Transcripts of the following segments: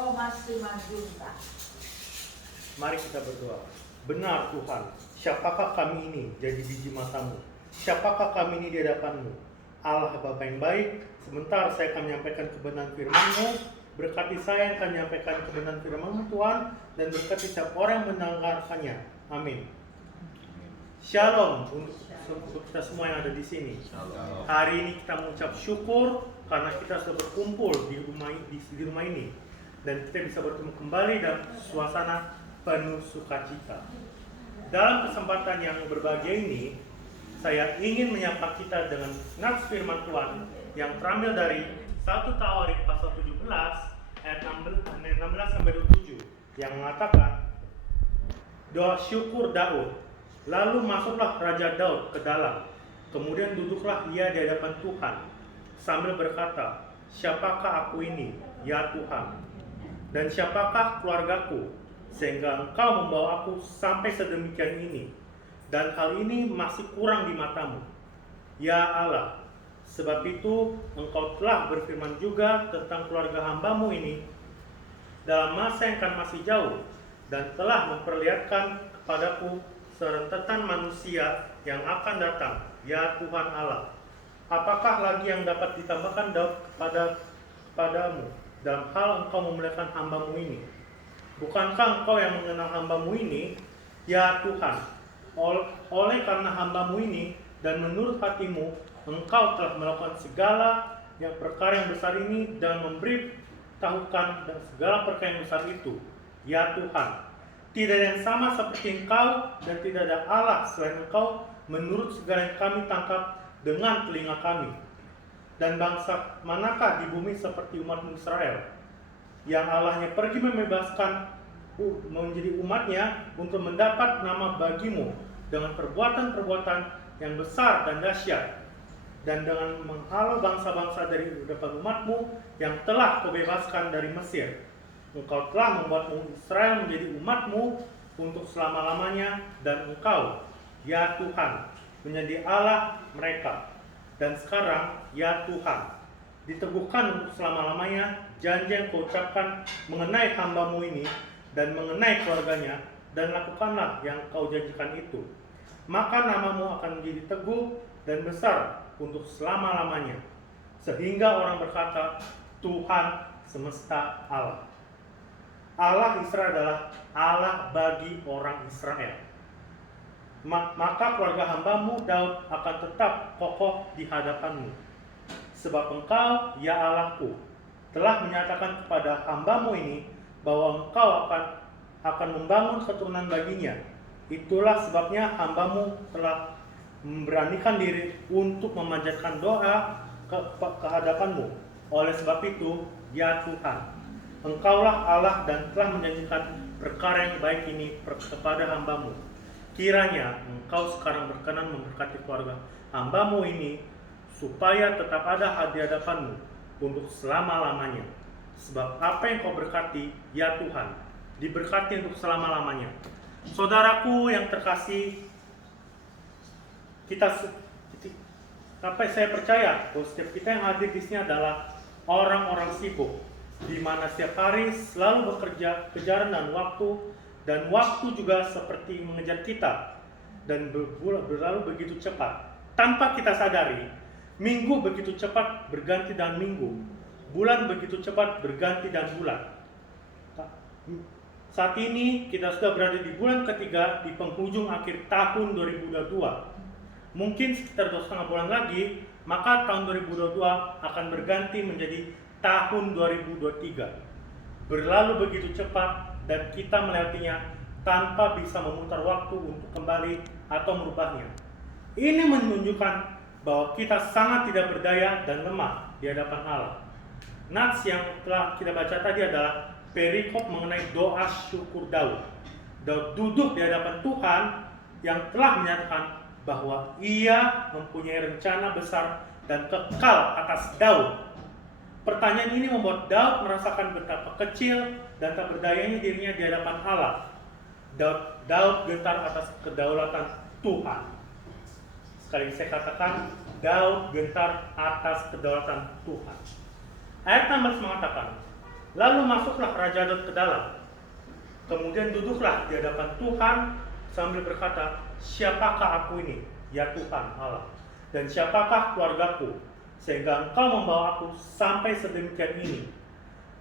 Engkau masih menjunta. Mari kita berdoa. Benar Tuhan, siapakah kami ini jadi biji matamu? Siapakah kami ini di hadapanmu? Allah Bapa yang baik, sebentar saya akan menyampaikan kebenaran firman-Mu. Berkati saya yang akan menyampaikan kebenaran firman-Mu Tuhan, dan berkati setiap orang yang mendengarkannya. Amin. Shalom untuk kita semua yang ada di sini. Hari ini kita mengucap syukur karena kita sudah berkumpul di rumah ini, dan kita bisa bertemu kembali dalam suasana penuh sukacita. Dalam kesempatan yang berbahagia ini, saya ingin menyapa kita dengan nats firman Tuhan yang terambil dari 1 Tawarik pasal 17 ayat 16 sampai 27 yang mengatakan, doa syukur Daud. Lalu masuklah Raja Daud ke dalam, kemudian duduklah ia di hadapan Tuhan sambil berkata, siapakah aku ini, ya Tuhan? Dan siapakah keluargaku, sehingga Engkau membawa aku sampai sedemikian ini, dan hal ini masih kurang di matamu, ya Allah. Sebab itu Engkau telah berfirman juga tentang keluarga hamba-Mu ini dalam masa yang akan masih jauh, dan telah memperlihatkan kepadaku serentetan manusia yang akan datang, ya Tuhan Allah. Apakah lagi yang dapat ditambahkan Daud kepadamu dalam hal Engkau memuliakan hamba-Mu ini? Bukankah Engkau yang mengenal hamba-Mu ini, ya Tuhan? Oleh karena hamba-Mu ini dan menurut hati-Mu, Engkau telah melakukan segala perkara yang besar ini dan memberitahukan dan segala perkara yang besar itu, ya Tuhan. Tidak ada yang sama seperti Engkau, dan tidak ada Allah selain Engkau menurut segala yang kami tangkap dengan telinga kami. Dan bangsa manakah di bumi seperti umat-Mu Israel, yang Allahnya pergi membebaskan menjadi umatnya untuk mendapat nama bagi-Mu dengan perbuatan-perbuatan yang besar dan dahsyat, dan dengan menghalau bangsa-bangsa dari depan umat-Mu yang telah Kau bebaskan dari Mesir. Engkau telah membuat Israel menjadi umat-Mu untuk selama-lamanya, dan Engkau, ya Tuhan, menjadi Allah mereka. Dan sekarang, ya Tuhan, diteguhkan untuk selama-lamanya janji yang Kau ucapkan mengenai hamba-Mu ini dan mengenai keluarganya, dan lakukanlah yang Kau janjikan itu. Maka nama-Mu akan menjadi teguh dan besar untuk selama-lamanya, sehingga orang berkata, Tuhan semesta Allah. Allah Israel adalah Allah bagi orang Israel. Maka keluarga hamba-Mu Daud akan tetap kokoh di hadapan-Mu. Sebab Engkau, ya Allahku, telah menyatakan kepada hamba-Mu ini bahwa Engkau akan membangun keturunan baginya. Itulah sebabnya hamba-Mu telah memberanikan diri untuk memanjatkan doa ke hadapan-Mu. Oleh sebab itu, ya Tuhan, Engkaulah Allah dan telah menjanjikan perkara yang baik ini kepada hamba-Mu. Kiranya Engkau sekarang berkenan memberkati keluarga hamba-Mu ini, supaya tetap ada di hadapan-Mu untuk selama-lamanya. Sebab apa yang Kau berkati, ya Tuhan, diberkati untuk selama-lamanya. Saudaraku yang terkasih, saya percaya bahwa setiap kita yang hadir di sini adalah orang-orang sibuk, di mana setiap hari selalu bekerja kejaran dan waktu juga seperti mengejar kita, dan berlalu begitu cepat tanpa kita sadari. Minggu begitu cepat berganti dengan minggu, bulan begitu cepat berganti dengan bulan. Saat ini kita sudah berada di bulan ketiga di penghujung akhir tahun 2022. Mungkin sekitar 2,5 bulan lagi, maka tahun 2022 akan berganti menjadi tahun 2023. Berlalu begitu cepat dan kita melewatinya tanpa bisa memutar waktu untuk kembali atau merubahnya. Ini menunjukkan bahwa kita sangat tidak berdaya dan lemah di hadapan Allah. Nats yang telah kita baca tadi adalah perikop mengenai doa syukur Daud. Daud duduk di hadapan Tuhan yang telah menyatakan bahwa ia mempunyai rencana besar dan kekal atas Daud. Pertanyaan ini membuat Daud merasakan betapa kecil dan tak berdayanya dirinya di hadapan Allah. Daud gentar atas kedaulatan Tuhan. Sekali saya katakan, Daud gentar atas kedaulatan Tuhan. Ayat 16 mengatakan, Lalu masuklah Raja Daud ke dalam. Kemudian duduklah di hadapan Tuhan sambil berkata, siapakah aku ini, ya Tuhan Allah, dan siapakah keluargaku, sehingga Engkau membawa aku sampai sedemikian ini.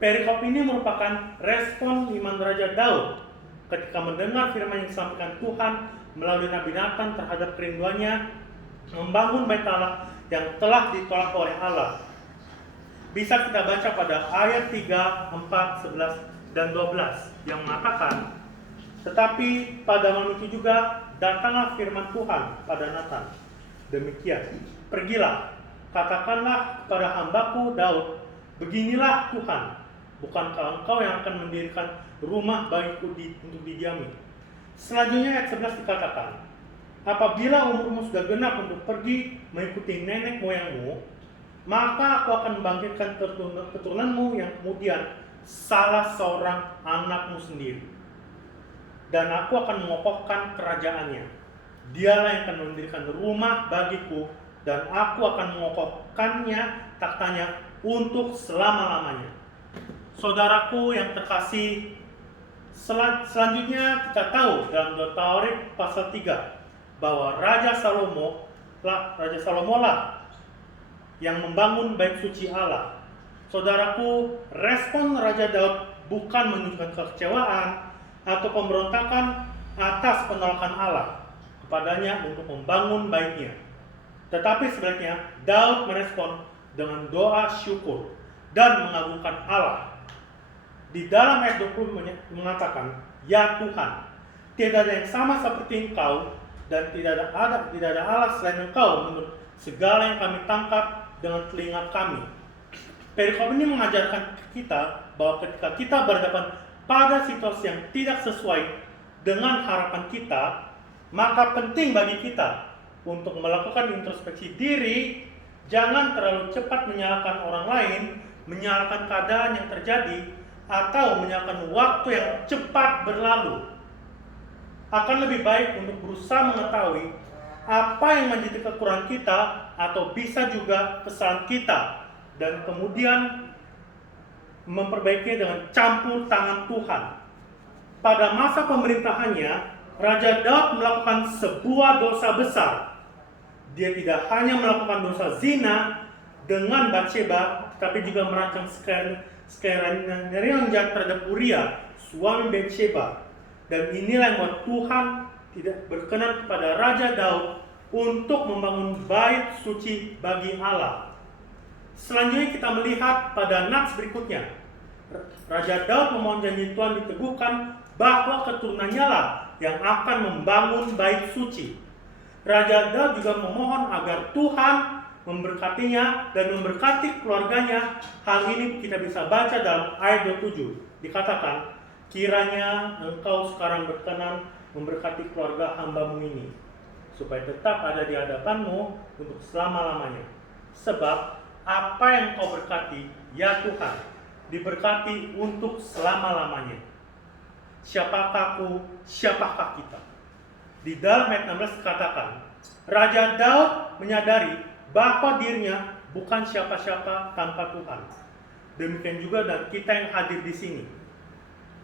Perikop ini merupakan respon iman Raja Daud ketika mendengar firman yang disampaikan Tuhan melalui Nabi Nathan terhadap kerinduannya membangun bait Allah yang telah ditolak oleh Allah. Bisa kita baca pada ayat 3, 4, 11, dan 12 yang mengatakan, tetapi pada malam itu juga datanglah firman Tuhan pada Nathan. Demikian, pergilah, katakanlah kepada hambaku Daud, beginilah Tuhan, bukankah engkau yang akan mendirikan rumah bagiku untuk didiami? Selanjutnya ayat 11 dikatakan, apabila umurmu sudah genap untuk pergi mengikuti nenek moyangmu, maka aku akan membangkitkan keturunanmu yang kemudian salah seorang anakmu sendiri, dan aku akan mengokohkan kerajaannya. Dialah yang akan mendirikan rumah bagiku, dan aku akan mengokohkannya taktanya untuk selama-lamanya. Saudaraku yang terkasih, selanjutnya kita tahu dalam 2 Tawarik pasal 3 bahwa Raja Salomo lah yang membangun bait suci Allah. Saudaraku, respon Raja Daud bukan menunjukkan kekecewaan atau pemberontakan atas penolakan Allah kepadanya untuk membangun baitnya. Tetapi sebaliknya, Daud merespon dengan doa syukur dan mengagungkan Allah. Di dalam ayat 20 mengatakan, ya Tuhan, tidak ada yang sama seperti Engkau, dan tidak ada Allah selain Engkau menurut segala yang kami tangkap dengan telinga kami. Perikop ini mengajarkan kita bahwa ketika kita berhadapan pada situasi yang tidak sesuai dengan harapan kita, maka penting bagi kita untuk melakukan introspeksi diri. Jangan terlalu cepat menyalahkan orang lain, menyalahkan keadaan yang terjadi, atau menyalahkan waktu yang cepat berlalu. Akan lebih baik untuk berusaha mengetahui apa yang menjadi kekurangan kita atau bisa juga kesalahan kita, dan kemudian memperbaiki dengan campur tangan Tuhan. Pada masa pemerintahannya, Raja Daud melakukan sebuah dosa besar. Dia tidak hanya melakukan dosa zina dengan Batsheba, tapi juga merancang sekiranya yang jahat terhadap Uria, suami Batsheba. Dan inilah yang membuat Tuhan tidak berkenan kepada Raja Daud untuk membangun bait suci bagi Allah. Selanjutnya kita melihat pada nats berikutnya. Raja Daud memohon janji Tuhan diteguhkan bahwa keturunannya lah yang akan membangun bait suci. Raja Daud juga memohon agar Tuhan memberkatinya dan memberkati keluarganya. Hal ini kita bisa baca dalam ayat 27. Dikatakan, kiranya engkau sekarang berkenan memberkati keluarga hambamu ini, supaya tetap ada di hadapanmu untuk selama-lamanya. Sebab apa yang kau berkati, ya Tuhan, diberkati untuk selama-lamanya. Siapakah aku, siapakah kita? Di dalam ayat 16 dikatakan, Raja Daud menyadari bahwa dirinya bukan siapa-siapa tanpa Tuhan. Demikian juga dan kita yang hadir di sini.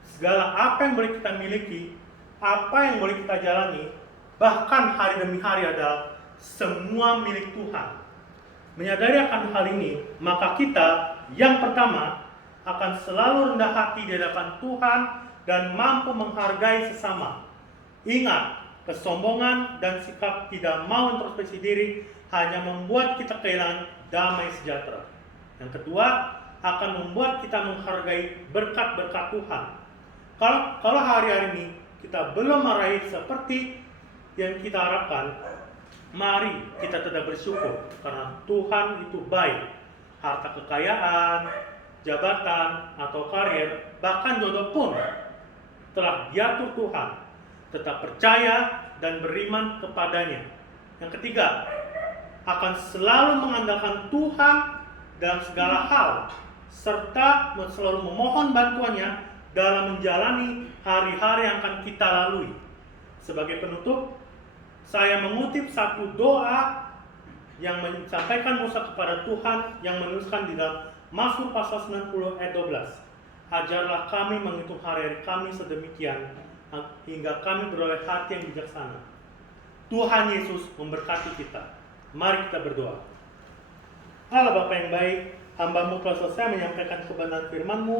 Segala apa yang boleh kita miliki, apa yang boleh kita jalani, bahkan hari demi hari adalah semua milik Tuhan. Menyadari akan hal ini, maka kita yang pertama akan selalu rendah hati di hadapan Tuhan dan mampu menghargai sesama. Ingat, kesombongan dan sikap tidak mau introspeksi diri hanya membuat kita kehilangan damai sejahtera. Yang kedua, akan membuat kita menghargai berkat-berkat Tuhan. Kalau hari-hari ini kita belum meraih seperti yang kita harapkan, mari kita tetap bersyukur karena Tuhan itu baik. Harta kekayaan, jabatan, atau karir, bahkan jodoh pun telah diatur Tuhan. Tetap percaya dan beriman kepadanya. Yang ketiga, akan selalu mengandalkan Tuhan dalam segala hal, serta selalu memohon bantuannya dalam menjalani hari-hari yang akan kita lalui. Sebagai penutup, saya mengutip satu doa yang disampaikan Musa kepada Tuhan yang menuliskan di dalam Mazmur pasal 90 ayat 12. Ajarlah kami menghitung hari-hari kami sedemikian, hingga kami beroleh hati yang bijaksana. Tuhan Yesus memberkati kita. Mari kita berdoa. Allah Bapa yang baik, hamba-Mu telah selesai menyampaikan kebenaran firman-Mu.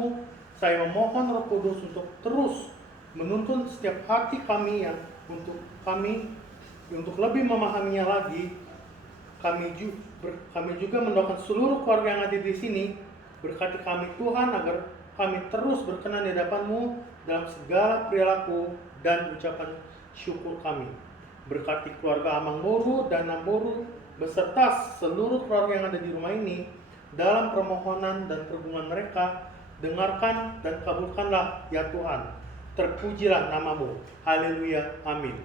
Saya memohon Roh Kudus untuk terus menuntun setiap hati kami yang untuk lebih memahaminya lagi. Kami juga mendoakan seluruh keluarga yang ada di sini. Berkati kami Tuhan agar kami terus berkenan di hadapan-Mu dalam segala perilaku dan ucapan syukur kami. Berkati keluarga Amang Boru dan Namboru beserta seluruh keluarga yang ada di rumah ini dalam permohonan dan pergumulan mereka. Dengarkan dan kabulkanlah ya Tuhan. Terpujilah nama-Mu. Haleluya. Amin.